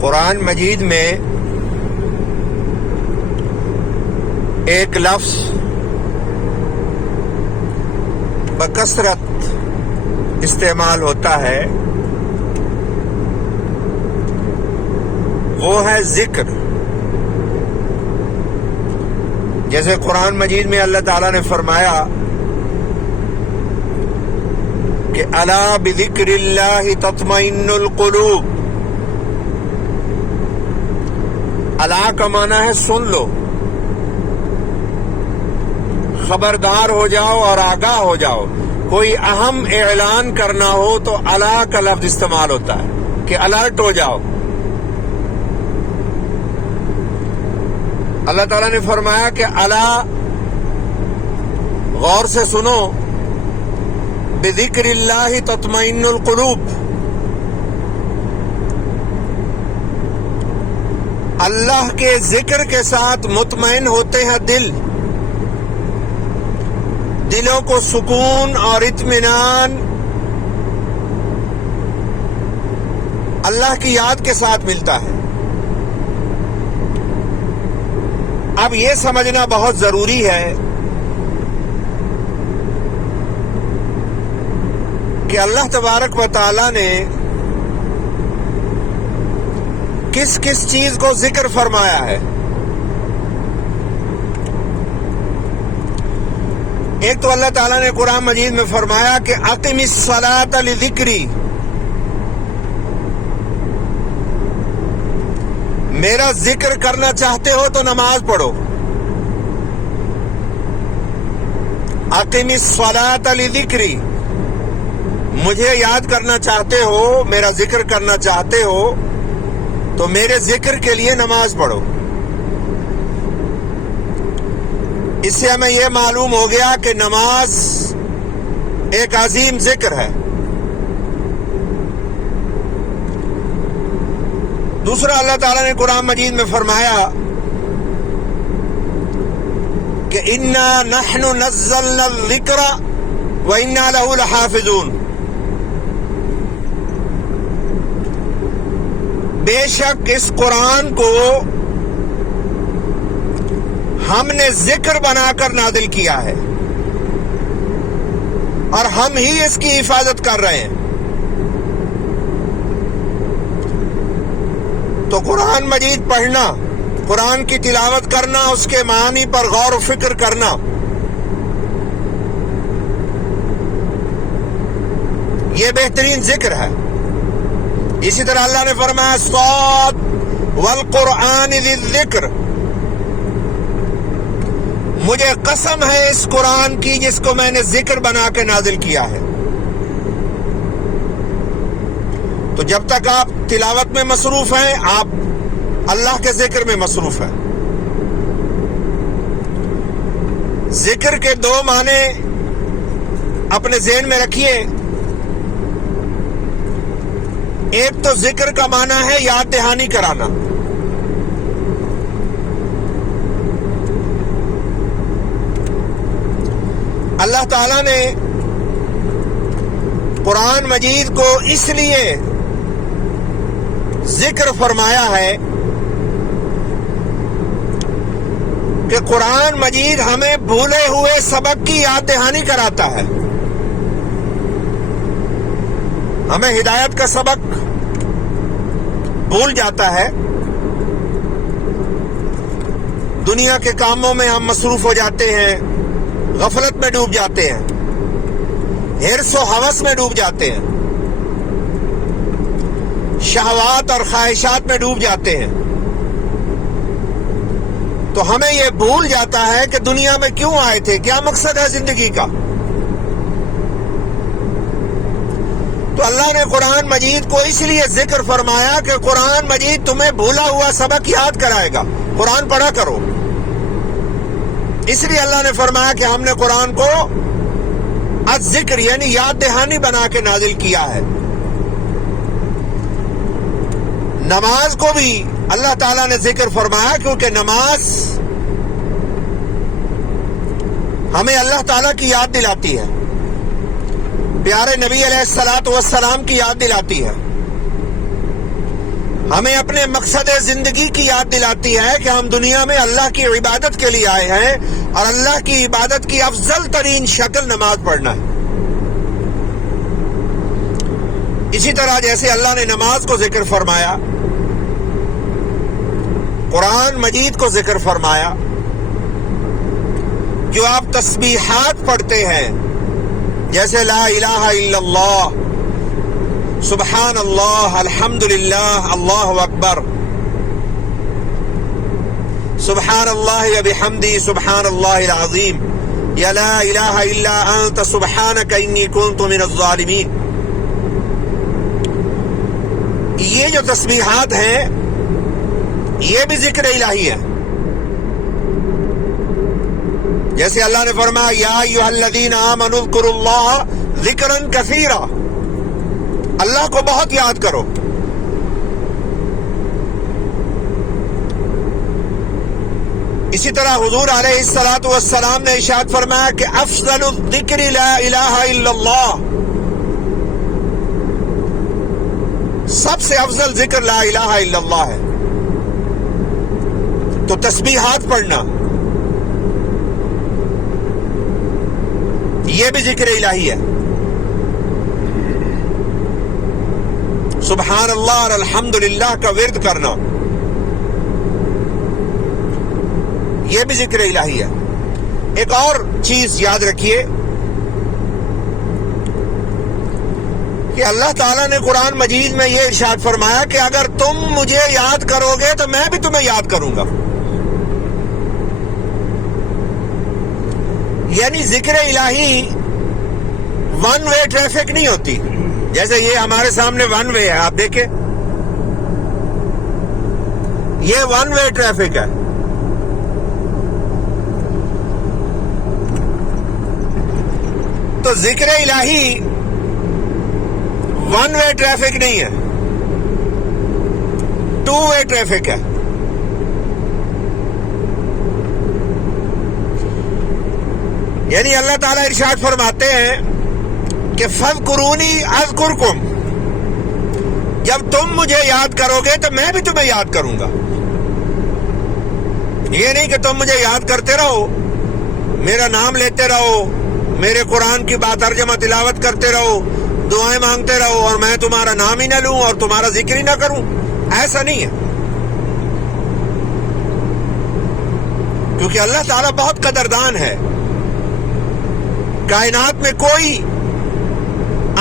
قرآن مجید میں ایک لفظ بکثرت استعمال ہوتا ہے، وہ ہے ذکر۔ جیسے قرآن مجید میں اللہ تعالیٰ نے فرمایا کہ الا بذکر اللہ تطمئن القلوب۔ الا کا معنی ہے سن لو، خبردار ہو جاؤ اور آگاہ ہو جاؤ۔ کوئی اہم اعلان کرنا ہو تو الا کا لفظ استعمال ہوتا ہے کہ الرٹ ہو جاؤ۔ اللہ تعالیٰ نے فرمایا کہ الا، غور سے سنو، بذکر اللہ تطمئن القلوب، اللہ کے ذکر کے ساتھ مطمئن ہوتے ہیں دل، دلوں کو سکون اور اطمینان اللہ کی یاد کے ساتھ ملتا ہے۔ اب یہ سمجھنا بہت ضروری ہے کہ اللہ تبارک و تعالی نے کس کس چیز کو ذکر فرمایا ہے۔ ایک تو اللہ تعالیٰ نے قرآن مجید میں فرمایا کہ اقم الصلاۃ لذکری، میرا ذکر کرنا چاہتے ہو تو نماز پڑھو۔ اقم الصلاۃ لذکری، مجھے یاد کرنا چاہتے ہو، میرا ذکر کرنا چاہتے ہو تو میرے ذکر کے لیے نماز پڑھو۔ اس سے ہمیں یہ معلوم ہو گیا کہ نماز ایک عظیم ذکر ہے۔ دوسرا، اللہ تعالیٰ نے قرآن مجید میں فرمایا کہ انا نحن نزلنا الذکر وانا له لحافظون، بے شک اس قرآن کو ہم نے ذکر بنا کر نازل کیا ہے اور ہم ہی اس کی حفاظت کر رہے ہیں۔ تو قرآن مجید پڑھنا، قرآن کی تلاوت کرنا، اس کے معنی پر غور و فکر کرنا، یہ بہترین ذکر ہے۔ اسی طرح اللہ نے فرمایا صاد والقرآن ذی الذکر، مجھے قسم ہے اس قرآن کی جس کو میں نے ذکر بنا کے نازل کیا ہے۔ تو جب تک آپ تلاوت میں مصروف ہیں، آپ اللہ کے ذکر میں مصروف ہیں۔ ذکر کے دو معنی اپنے ذہن میں رکھیے۔ ایک تو ذکر کا معنی ہے یاد دہانی کرانا، اللہ تعالیٰ نے قرآن مجید کو اس لیے ذکر فرمایا ہے کہ قرآن مجید ہمیں بھولے ہوئے سبق کی یاد دہانی کراتا ہے۔ ہمیں ہدایت کا سبق بھول جاتا ہے، دنیا کے کاموں میں ہم مصروف ہو جاتے ہیں، غفلت میں ڈوب جاتے ہیں، حرص و ہوس میں ڈوب جاتے ہیں، شہوات اور خواہشات میں ڈوب جاتے ہیں۔ تو ہمیں یہ بھول جاتا ہے کہ دنیا میں کیوں آئے تھے، کیا مقصد ہے زندگی کا۔ تو اللہ نے قرآن مجید کو اس لیے ذکر فرمایا کہ قرآن مجید تمہیں بھولا ہوا سبق یاد کرائے گا، قرآن پڑھا کرو۔ اس لیے اللہ نے فرمایا کہ ہم نے قرآن کو الذکر یعنی یاد دہانی بنا کے نازل کیا ہے۔ نماز کو بھی اللہ تعالیٰ نے ذکر فرمایا کیونکہ نماز ہمیں اللہ تعالیٰ کی یاد دلاتی ہے، پیارے نبی علیہ الصلوۃ والسلام کی یاد دلاتی ہے۔ ہمیں اپنے مقصد زندگی کی یاد دلاتی ہے کہ ہم دنیا میں اللہ کی عبادت کے لیے آئے ہیں اور اللہ کی عبادت کی افضل ترین شکل نماز پڑھنا ہے۔ اسی طرح جیسے اللہ نے نماز کو ذکر فرمایا، قرآن مجید کو ذکر فرمایا، جو آپ تسبیحات پڑھتے ہیں جیسے لا الہ الا اللہ، سبحان اللہ، الحمدللہ، اللہ اکبر، سبحان اللہ وبحمدہ، سبحان اللہ العظیم، یا لا الہ الا انت سبحانک انی کنت من الظالمین، یہ جو تسبیحات ہیں یہ بھی ذکر الہی ہے۔ جیسے اللہ نے فرمایا یا ایھا الذین آمنوا اذکروا اللہ ذکرا کثیرا، اللہ کو بہت یاد کرو۔ اسی طرح حضور علیہ الصلوۃ والسلام نے ارشاد فرمایا کہ افضل الذکر لا الہ الا اللہ، سب سے افضل ذکر لا الہ الا اللہ ہے۔ تو تسبیحات پڑھنا یہ بھی ذکر الہی ہے۔ سبحان اللہ اور الحمدللہ کا ورد کرنا یہ بھی ذکر الہی ہے۔ ایک اور چیز یاد رکھیے کہ اللہ تعالیٰ نے قرآن مجید میں یہ ارشاد فرمایا کہ اگر تم مجھے یاد کرو گے تو میں بھی تمہیں یاد کروں گا۔ یعنی ذکر الہی ون وے ٹریفک نہیں ہوتی، جیسے یہ ہمارے سامنے ون وے ہے، آپ دیکھیں یہ ون وے ٹریفک ہے۔ تو ذکر الہی ون وے ٹریفک نہیں ہے، ٹو وے ٹریفک ہے۔ یعنی اللہ تعالیٰ ارشاد فرماتے ہیں کہ فاذکرونی اذکرکم، جب تم مجھے یاد کرو گے تو میں بھی تمہیں یاد کروں گا۔ یہ نہیں کہ تم مجھے یاد کرتے رہو، میرا نام لیتے رہو، میرے قرآن کی باترجمہ تلاوت کرتے رہو، دعائیں مانگتے رہو اور میں تمہارا نام ہی نہ لوں اور تمہارا ذکر ہی نہ کروں، ایسا نہیں ہے۔ کیونکہ اللہ تعالیٰ بہت قدردان ہے، کائنات میں کوئی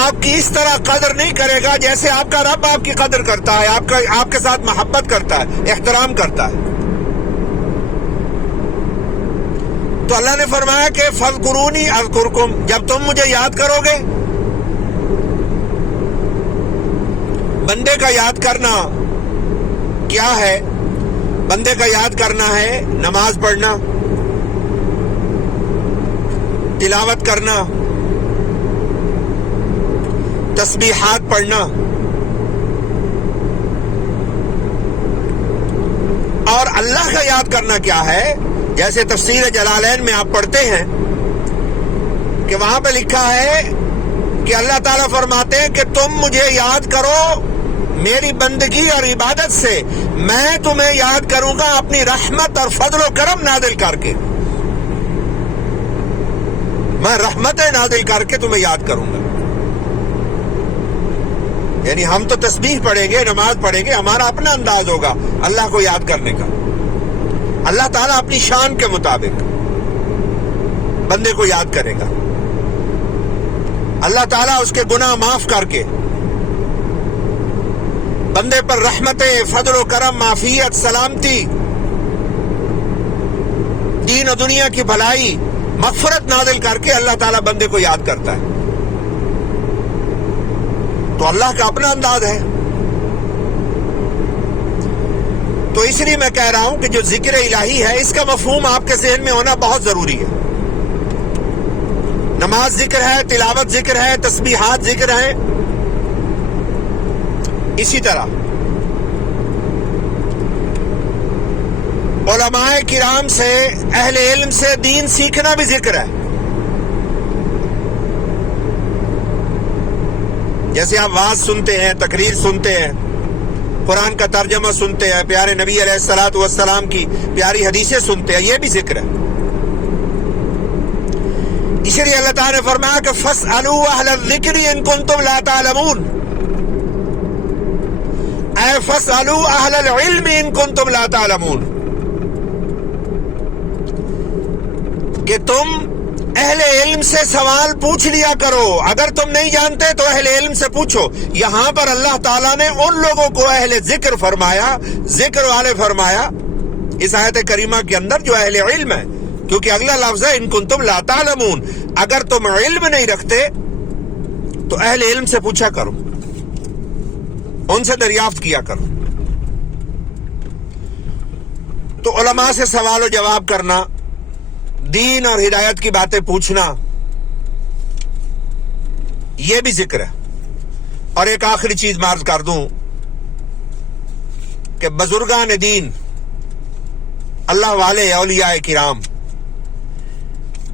آپ کی اس طرح قدر نہیں کرے گا جیسے آپ کا رب آپ کی قدر کرتا ہے، آپ کے ساتھ محبت کرتا ہے، احترام کرتا ہے۔ تو اللہ نے فرمایا کہ فاذکرونی اذکرکم، جب تم مجھے یاد کرو گے۔ بندے کا یاد کرنا کیا ہے؟ بندے کا یاد کرنا ہے نماز پڑھنا، تلاوت کرنا، تسبیحات پڑھنا، اور اللہ کا یاد کرنا کیا ہے؟ جیسے تفسیر جلالین میں آپ پڑھتے ہیں کہ وہاں پہ لکھا ہے کہ اللہ تعالیٰ فرماتے ہیں کہ تم مجھے یاد کرو میری بندگی اور عبادت سے، میں تمہیں یاد کروں گا اپنی رحمت اور فضل و کرم نازل کر کے، میں رحمتیں نازل کر کے تمہیں یاد کروں گا۔ یعنی ہم تو تسبیح پڑھیں گے، نماز پڑھیں گے، ہمارا اپنا انداز ہوگا اللہ کو یاد کرنے کا۔ اللہ تعالیٰ اپنی شان کے مطابق بندے کو یاد کرے گا۔ اللہ تعالیٰ اس کے گناہ معاف کر کے بندے پر رحمتیں، فضل و کرم، معافیت، سلامتی، دین و دنیا کی بھلائی، مغفرت نازل کر کے اللہ تعالیٰ بندے کو یاد کرتا ہے۔ تو اللہ کا اپنا انداز ہے۔ تو اس لیے میں کہہ رہا ہوں کہ جو ذکر الہی ہے اس کا مفہوم آپ کے ذہن میں ہونا بہت ضروری ہے۔ نماز ذکر ہے، تلاوت ذکر ہے، تسبیحات ذکر ہے۔ اسی طرح علماء کرام سے، اہل علم سے دین سیکھنا بھی ذکر ہے۔ جیسے آپ واعظ سنتے ہیں، تقریر سنتے ہیں، قرآن کا ترجمہ سنتے ہیں، پیارے نبی علیہ الصلوۃ والسلام کی پیاری حدیثیں سنتے ہیں، یہ بھی ذکر ہے۔ اسی لیے اللہ تعالیٰ نے فرمایا کہ فَاسْأَلُوا أَهْلَ الذِّكْرِ إِن كُنتُمْ لَا تَعْلَمُونَ، اے فَاسْأَلُوا أَهْلَ الْعِلْمِ إِن كُنتُمْ لَا تَعْلَمُونَ، کہ تم اہل علم سے سوال پوچھ لیا کرو، اگر تم نہیں جانتے تو اہل علم سے پوچھو۔ یہاں پر اللہ تعالیٰ نے ان لوگوں کو اہل ذکر فرمایا، ذکر والے فرمایا اس آیت کریمہ کے اندر جو اہل علم ہے، کیونکہ اگلا لفظ ہے ان کنتم لا تعلمون، اگر تم علم نہیں رکھتے تو اہل علم سے پوچھا کرو، ان سے دریافت کیا کرو۔ تو علماء سے سوال و جواب کرنا، دین اور ہدایت کی باتیں پوچھنا، یہ بھی ذکر ہے۔ اور ایک آخری چیز میں عرض کر دوں کہ بزرگان دین، اللہ والے، اولیاء کرام،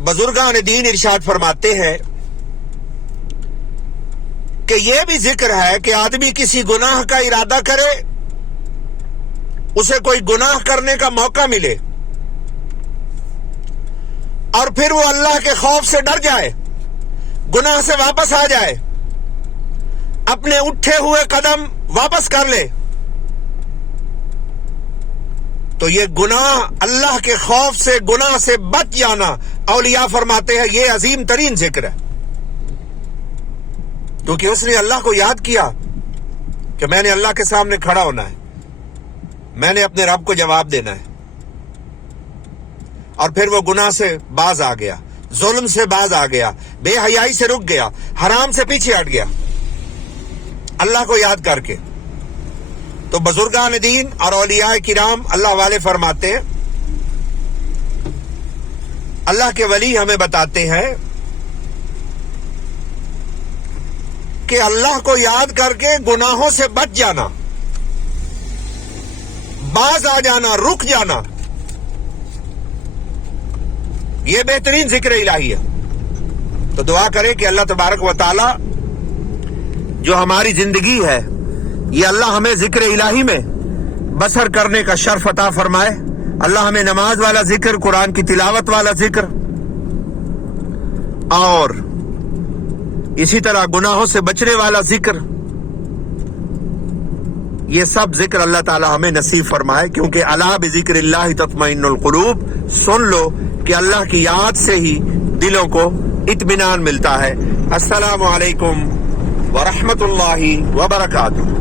بزرگان دین ارشاد فرماتے ہیں کہ یہ بھی ذکر ہے کہ آدمی کسی گناہ کا ارادہ کرے، اسے کوئی گناہ کرنے کا موقع ملے اور پھر وہ اللہ کے خوف سے ڈر جائے، گناہ سے واپس آ جائے، اپنے اٹھے ہوئے قدم واپس کر لے، تو یہ گناہ، اللہ کے خوف سے گناہ سے بچ جانا، اولیاء فرماتے ہیں یہ عظیم ترین ذکر ہے، کیونکہ اس نے اللہ کو یاد کیا کہ میں نے اللہ کے سامنے کھڑا ہونا ہے، میں نے اپنے رب کو جواب دینا ہے، اور پھر وہ گناہ سے باز آ گیا، ظلم سے باز آ گیا، بے حیائی سے رک گیا، حرام سے پیچھے ہٹ گیا، اللہ کو یاد کر کے۔ تو بزرگان دین اور اولیاء کرام، اللہ والے فرماتے ہیں، اللہ کے ولی ہمیں بتاتے ہیں کہ اللہ کو یاد کر کے گناہوں سے بچ جانا، باز آ جانا، رک جانا، یہ بہترین ذکر الہی ہے۔ تو دعا کریں کہ اللہ تبارک و تعالی جو ہماری زندگی ہے، یہ اللہ ہمیں ذکر الہی میں بسر کرنے کا شرف عطا فرمائے۔ اللہ ہمیں نماز والا ذکر، قرآن کی تلاوت والا ذکر، اور اسی طرح گناہوں سے بچنے والا ذکر، یہ سب ذکر اللہ تعالی ہمیں نصیب فرمائے، کیونکہ الا بذکر اللہ تطمئن القلوب، سن لو کہ اللہ کی یاد سے ہی دلوں کو اطمینان ملتا ہے۔ السلام علیکم ورحمۃ اللہ وبرکاتہ۔